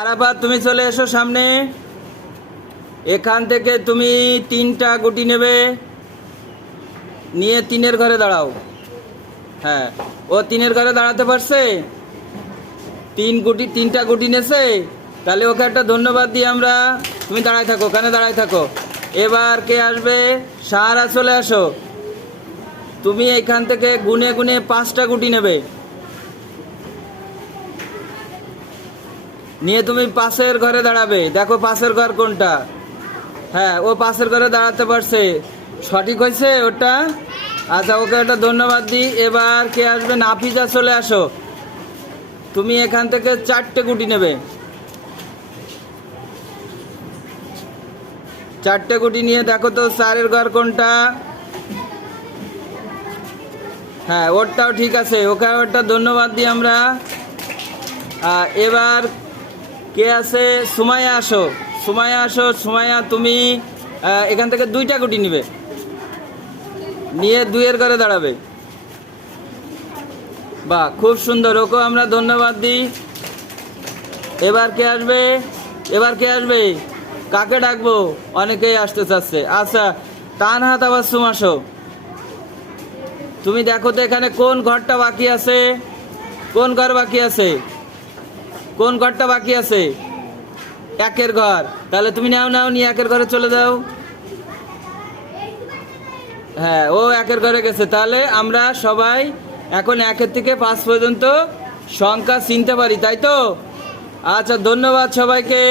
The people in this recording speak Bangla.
আরাফাত তুমি চলে এসো সামনে। এখান থেকে তুমি 3টা গুটি নেবে, নিয়ে 3-এর ঘরে দাঁড়াও। হ্যাঁ, ও 3-এর ঘরে দাঁড়াতে পারছে? 3টা গুটি নেছে, তাহলে ওকে একটা ধন্যবাদ দিই আমরা। তুমি দাঁড়ায় থাকো, ওখানে দাঁড়ায় থাকো। এবার কে আসবে? সাহারা চলে আসো। তুমি এখান থেকে গুনে গুনে 5টা গুটি নেবে, নিয়ে তুমি পাশের ঘরে দাঁড়াবে। দেখো পাশের ঘর কোনটা। হ্যাঁ, ও পাশের ঘরে দাঁড়াতে পারছে, সঠিক হয়েছে ওটা। আচ্ছা, ওকে একটা ধন্যবাদ দিই। এবার কে আসবে? নাফিজা চলে আসো। তুমি এখান থেকে 4টে গুটি নেবে, 4টে গুটি নিয়ে দেখো তো 4-এর ঘর কোনটা। হ্যাঁ, ওরটাও ঠিক আছে, ওকে ওটা ধন্যবাদ দিই আমরা। এবার কে আছে? সুমাইয়া আসো, সুমাইয়া আসো। সুমাইয়া তুমি এখান থেকে 2টা গুটি নিবে, নিয়ে 2-এর ঘরে দাঁড়াবে। বাহ, খুব সুন্দর, ওকেও আমরা ধন্যবাদ দিই। এবার কে আসবে? কাকে ডাকবো? অনেকেই আসতে চাচ্ছে। আচ্ছা, তানহা তাবাসসুম আসো। তুমি দেখো তো এখানে কোন ঘরটা বাকি আছে, কোন ঘর বাকি আছে, কোন ঘরটা বাকি আছে? 1-এর ঘর। তাহলে তুমি নাও নিয়ে 1-এর ঘরে চলে যাও। হ্যাঁ, ও 1-এর ঘরে গেছে। তাহলে আমরা সবাই এখন 1 থেকে 5 পর্যন্ত সংখ্যা চিনতে পারি, তাই তো? আচ্ছা, ধন্যবাদ সবাইকে।